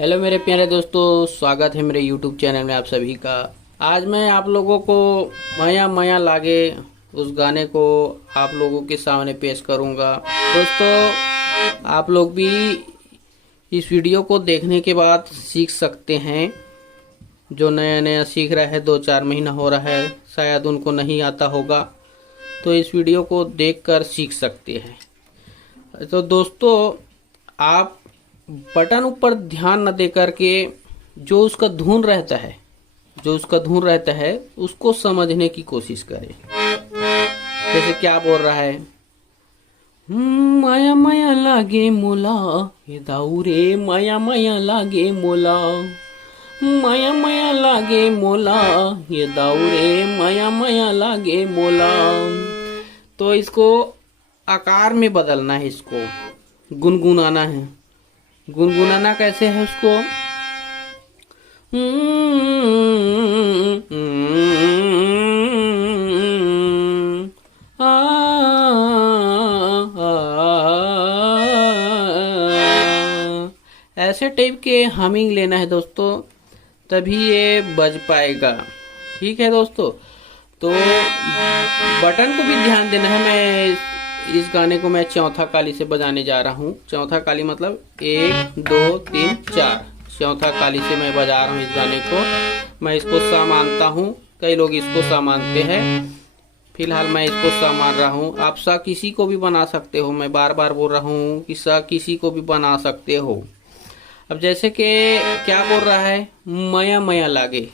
Hello मेरे प्यारे दोस्तों, स्वागत है मेरे यूट्यूब चैनल में आप सभी का। आज मैं आप लोगों को माया माया लागे उस गाने को आप लोगों के सामने पेश करूंगा। दोस्तों, आप लोग भी इस वीडियो को देखने के बाद सीख सकते हैं। जो नया नया सीख रहा है, 2-4 महीना हो रहा है, शायद उनको नहीं आता होगा, तो इस वीडियो को देखकर सीख सकते हैं। तो दोस्तों, आप बटन ऊपर ध्यान न दे करके जो उसका धुन रहता है उसको समझने की कोशिश करें। जैसे क्या बोल रहा है, माया माया लागे मोला ये दाऊ रे, माया माया लागे मोला, माया माया लागे मोला ये दाऊ रे, माया माया लागे मोला। तो इसको आकार में बदलना है, इसको गुनगुनाना है। गुनगुनाना कैसे है उसको? ऐसे टाइप के हमिंग लेना है दोस्तों, तभी ये बज पाएगा। ठीक है दोस्तों, तो बटन को भी ध्यान देना है। मैं इस गाने को मैं चौथा काली से बजाने जा रहा हूँ। चौथा काली मतलब 1 2 3 4, चौथा काली से मैं बजा रहा हूँ इस गाने को। मैं इसको सा मानता हूँ, कई लोग इसको सा मानते हैं, फिलहाल मैं इसको सा मान रहा हूँ। आप सा किसी को भी बना सकते हो, मैं बार बार बोल रहा हूँ कि सा किसी को भी बना सकते हो। अब जैसे कि क्या बोल रहा है, माया माया लागे,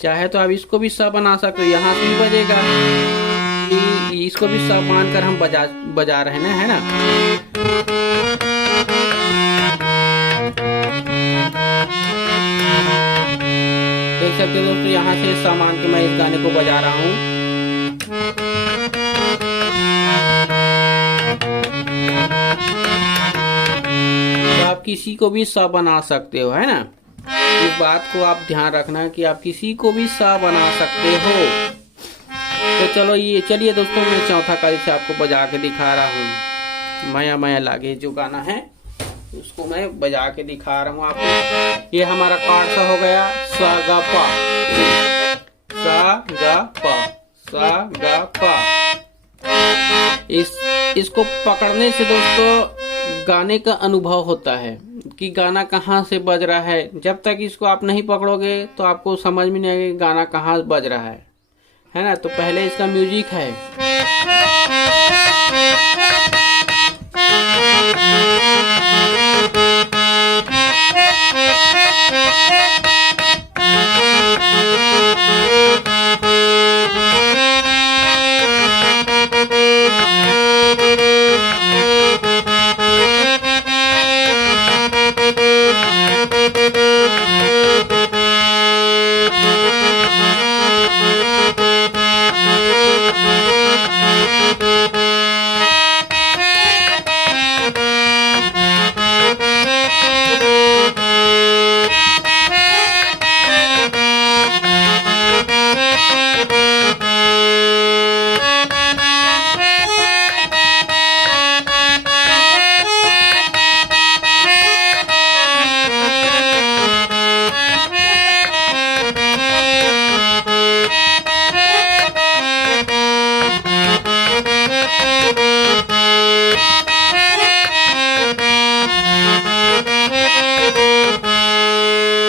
चाहे तो आप इसको भी सा बना सकते हो, यहाँ से भी बजेगा। इसको भी सा मानकर हम बजा रहे हैं, है ना। देख सकते हो दोस्तों, यहाँ से सा मान के मैं इस गाने को बजा रहा हूँ। तो आप किसी को भी सा बना सकते हो, है ना। इस बात को आप ध्यान रखना कि आप किसी को भी सा बना सकते हो। तो चलिए दोस्तों, मैं चौथा काली से आपको बजा के दिखा रहा हूँ। माया माया लागे जो गाना है उसको मैं बजा के दिखा रहा हूँ आपको। ये हमारा कार्ड सा हो गया, सा गा पा, सा गा पा, सा गा पा। इसको पकड़ने से दोस्तों गाने का अनुभव होता है कि गाना कहाँ से बज रहा है। जब तक इसको आप नहीं पकड़ोगे तो आपको समझ में नहीं आएगा गाना कहाँ बज रहा है ना। तो पहले इसका म्यूजिक है,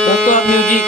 दोस्तों म्यूजिक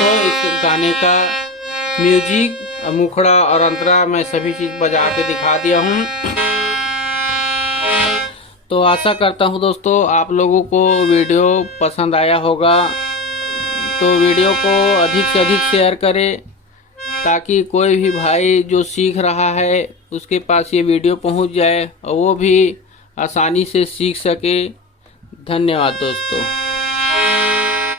दोस्तों इस गाने का म्यूजिक, मुखड़ा और अंतरा मैं सभी चीज बजा के दिखा दिया हूँ। तो आशा करता हूँ दोस्तों आप लोगों को वीडियो पसंद आया होगा। तो वीडियो को अधिक से अधिक शेयर करें ताकि कोई भी भाई जो सीख रहा है उसके पास ये वीडियो पहुंच जाए और वो भी आसानी से सीख सके। धन्यवाद दोस्तों।